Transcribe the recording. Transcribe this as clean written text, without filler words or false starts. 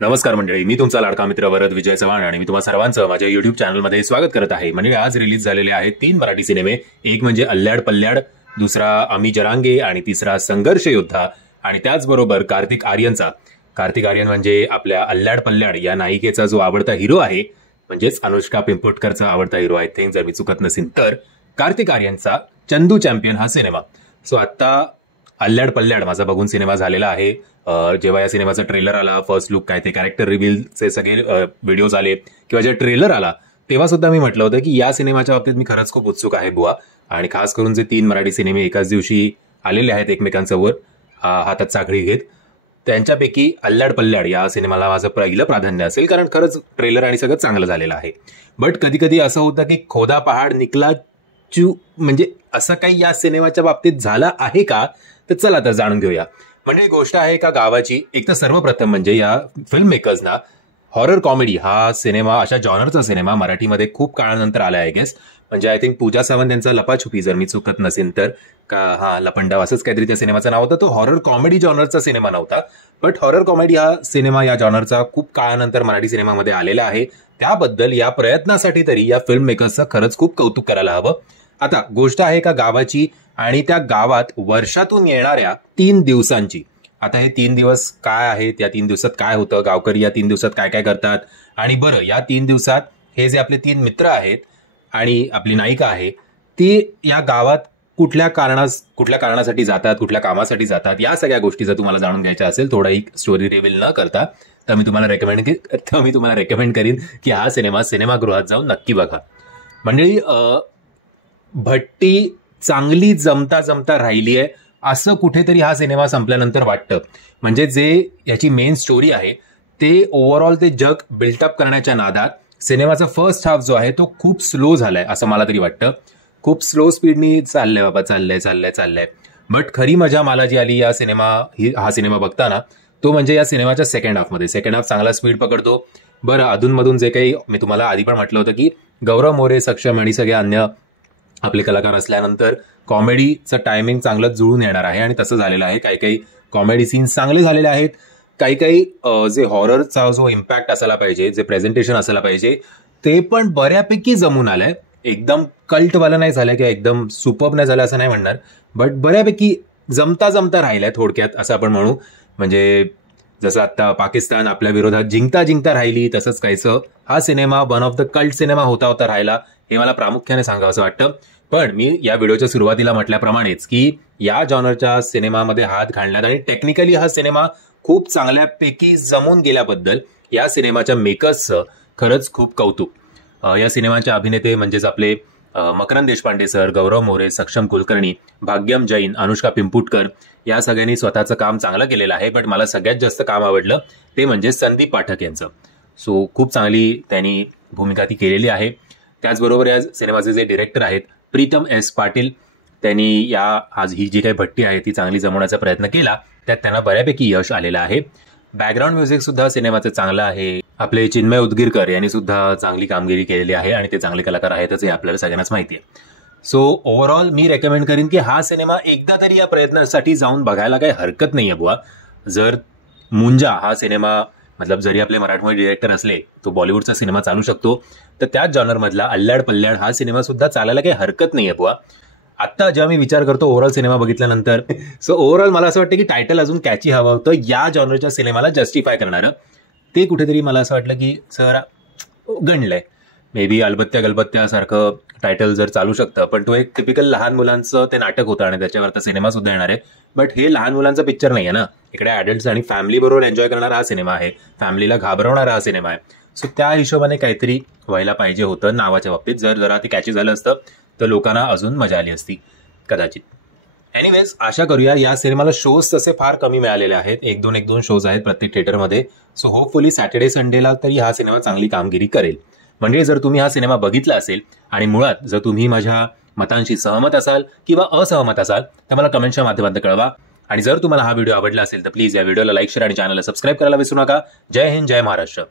नमस्कार मंडळी, मी तुमचा लाडका मित्र वरद विजय चव्हाण आणि मी तुम्हा सर्वांचं माझ्या युट्यूब चॅनलमध्ये स्वागत करत आहे. म्हणजे आज रिलीज झालेले आहेत 3 मराठी सिनेमे. एक म्हणजे अल्ल्याड पल्ल्याड, दुसरा आम्ही जरांगे आणि तिसरा संघर्ष योद्धा. आणि त्याचबरोबर कार्तिक आर्यन म्हणजे आपल्या अल्ल्याड पल्ल्याड या नायिकेचा जो आवडता हिरो आहे, म्हणजेच अनुष्का पिंपोटकरचा आवडता हिरो आय थिंक, जर मी चुकत नसेल तर, कार्तिक आर्यनचा चंदू चॅम्पियन हा सिनेमा. सो आता अल्ल्याड पल्ल्याड माझा बघून सिनेमा झालेला आहे. जेव्हा या सिनेमाचा ट्रेलर आला, फर्स्ट लुक काय ते कॅरेक्टर रिव्हीलचे सगळे व्हिडिओज आले किंवा जे ट्रेलर आला तेव्हा सुद्धा मी म्हटलं होतं की या सिनेमाच्या बाबतीत मी खरंच खूप उत्सुक आहे बुवा. आणि खास करून जे 3 मराठी सिनेमे एकाच दिवशी आलेले आहेत एकमेकांसमोर हातात साखळी घेत, त्यांच्यापैकी अल्ल्याड पल्ल्याड या सिनेमाला माझं पहिलं प्राधान्य असेल, कारण खरंच ट्रेलर आणि सगळं चांगलं झालेलं आहे. बट कधी कधी असं होतं की खोदा पहाड निकला चू, म्हणजे असं काही या सिनेमाच्या बाबतीत झालं आहे का, तर चला तर जाणून घेऊया. म्हणजे गोष्ट आहे का गावाची. एक तर सर्वप्रथम म्हणजे या फिल्म मेकर्सना हॉरर कॉमेडी हा सिनेमा, अशा जॉनरचा सिनेमा मराठीमध्ये खूप काळानंतर आला आहे गेस. म्हणजे आय थिंक पूजा सावंत यांचा लपाछुपी, जर मी चुकत नसेल तर, का लपंडाव असंच काहीतरी त्या सिनेमाचं नाव होतं. तो हॉरर कॉमेडी जॉनरचा सिनेमा नव्हता, बट हॉरर कॉमेडी हा सिनेमा या जॉनरचा खूप काळानंतर मराठी सिनेमामध्ये आलेला आहे. त्याबद्दल या प्रयत्नासाठी तरी या फिल्म मेकर्सचं खरंच खूप कौतुक करायला हवं. आता गोष्ट आहे का गावाची आणि त्या गावात वर्षातून येणाऱ्या 3 दिवसांची. आता हे 3 दिवस काय आहेत, या 3 दिवसात काय होतं, गावकरी या 3 दिवसात काय काय करतात, आणि बरं या 3 दिवसात हे जे आपले 3 मित्र आहेत आणि आपली नायिका आहे ती या गावात कुठल्या कारणासाठी जातात, कुठल्या कामासाठी जातात, या सगळ्या गोष्टी जर तुम्हाला जाणून घ्यायच्या असेल, थोडाही स्टोरी रिव्हील न करता, तर मी तुम्हाला रेकमेंड करीन की हा सिनेमा सिनेमागृहात जाऊन नक्की बघा. म्हणजे भट्टी चांगली जमता राहिली आहे असं कुठेतरी हा सिनेमा संपल्यानंतर वाटतं. म्हणजे जे याची मेन स्टोरी आहे ते ओव्हरऑल ते जग बिल्टअप करण्याच्या नादात सिनेमाचा फर्स्ट हाफ जो आहे तो खूप स्लो झालाय असं मला तरी वाटतं. खूप स्लो स्पीडनी चाललंय बाबा, चाललंय. बट खरी मजा मला जी आली हा सिनेमा बघताना, तो म्हणजे या सिनेमाच्या सेकंड हाफ चांगला स्पीड पकडतो. बरं, अधूनमधून जे काही मी तुम्हाला आधी पण म्हटलं होतं की गौरव मोरे, सक्षम आणि सगळे अन्य आपले कलाकार असल्यानंतर कॉमेडीचं टायमिंग चांगलं जुळून येणार आहे, आणि तसं झालेलं आहे. काही कॉमेडी सीन्स चांगले झालेले आहेत. काही जे हॉररचा जो इम्पॅक्ट असायला पाहिजे, जे प्रेझेंटेशन असायला पाहिजे, ते पण बऱ्यापैकी जमून आलंय. एकदम कल्टवालं नाही झालं किंवा एकदम सुपर्ब नाही झालं असं नाही म्हणणार, बट बऱ्यापैकी जमता राहिलाय थोडक्यात असं आपण म्हणू. म्हणजे जसं आता पाकिस्तान आपल्या विरोधात जिंकता राहिली, तसंच काहीचं हा cinema one of the cult cinema होता राहिला, हे मला प्रामुख्याने सांगावं असं वाटतं. पण मी या व्हिडिओच्या सुरुवातीला म्हटल्याप्रमाणेच की या जॉनरच्या सिनेमामध्ये हात घालण्यात आणि टेक्निकली हा सिनेमा खूप चांगल्यापैकी जमून गेल्याबद्दल या सिनेमाच्या मेकर्सचं खरंच खूप कौतुक. या सिनेमाचे अभिनेते म्हणजेच आपले मकरंद देशपांडे सर, गौरव मोरे, सक्षम कुलकर्णी, भाग्यम जैन, अनुष्का पिंपोटकर या सगळ्यांनी स्वतःचं काम चांगलं केलेलं आहे. बट मला सगळ्यात जास्त काम आवडलं ते म्हणजे संदीप पाठक यांचं. सो खूप चांगली त्यांनी भूमिका ती केलेली आहे. त्याचबरोबर या सिनेमाचे जे डिरेक्टर आहेत प्रीतम एस पाटील, त्यांनी आज ही जी काही भट्टी आहे ती चांगली जमवण्याचा प्रयत्न केला, त्यात त्यांना बऱ्यापैकी यश आलेलं आहे. बॅकग्राऊंड म्युझिक सुद्धा सिनेमाचं चांगलं आहे. आपले चिन्मय उदगीरकर यांनी सुद्धा चांगली कामगिरी केलेली आहे आणि ते चांगले कलाकार आहेतच हे आपल्याला सगळ्यांनाच माहिती आहे. सो ओव्हरऑल मी रेकमेंड करीन की हा सिनेमा एकदा तरी या प्रयत्नासाठी जाऊन बघायला काही हरकत नाही आहे बुवा. जर मुंजा हा सिनेमा, मतलब जरी आपले मराठमोळी डिरेक्टर असले, तो बॉलिवूडचा सिनेमा चालू शकतो, तर त्याच जॉनरमधला अल्ल्याड पल्ल्याड हा सिनेमा सुद्धा चालायला काही हरकत नाही आहे बुवा. आता जेव्हा मी विचार करतो ओव्हरऑल सिनेमा बघितल्यानंतर, सो ओव्हरऑल मला असं वाटतं की टायटल अजून कॅची हवं होतं या जॉनरच्या सिनेमाला जस्टिफाय करणारं. ते कुठेतरी मला असं वाटलं की जरा गणलंय. मे बी अलबत्त्या गलबत्त्यासारखं टायटल जर चालू शकतं, पण तो एक टिपिकल लहान मुलांचं ते नाटक होतं आणि त्याच्यावर आता सिनेमा सुद्धा येणार आहे. बट हे लहान मुलांचा पिक्चर नाही आहे ना, इकडे ॲडल्ट्स आणि फॅमिली बरोबर एन्जॉय करणारा हा सिनेमा आहे, फॅमिलीला घाबरवणारा हा सिनेमा आहे. सो त्या हिशोबाने काहीतरी व्हायला पाहिजे होतं नावाच्या बाबतीत. जरा ते कॅची झालं असतं तर लोकांना अजून मजा आली असती कदाचित. एनिवेज, आशा करूया. या सिनेमाला शोज तसे फार कमी मिळालेले आहेत, एक दोन शोज आहेत प्रत्येक थिएटरमध्ये. सो होपफुली सॅटर्डे संडेला तरी हा सिनेमा चांगली कामगिरी करेल. म्हणजे जर तुम्ही हा सिनेमा बघितला असेल आणि मुळात जर तुम्ही माझ्या मतांशी सहमत असाल किंवा असहमत असाल तर मला कमेंटच्या माध्यमातून कळवा. आणि जर तुम्हाला हा व्हिडिओ आवडला असेल तर प्लीज या व्हिडिओला लाईक, शेअर आणि चॅनलला सबस्क्राईब करायला विसरू नका. जय हिंद, जय महाराष्ट्र.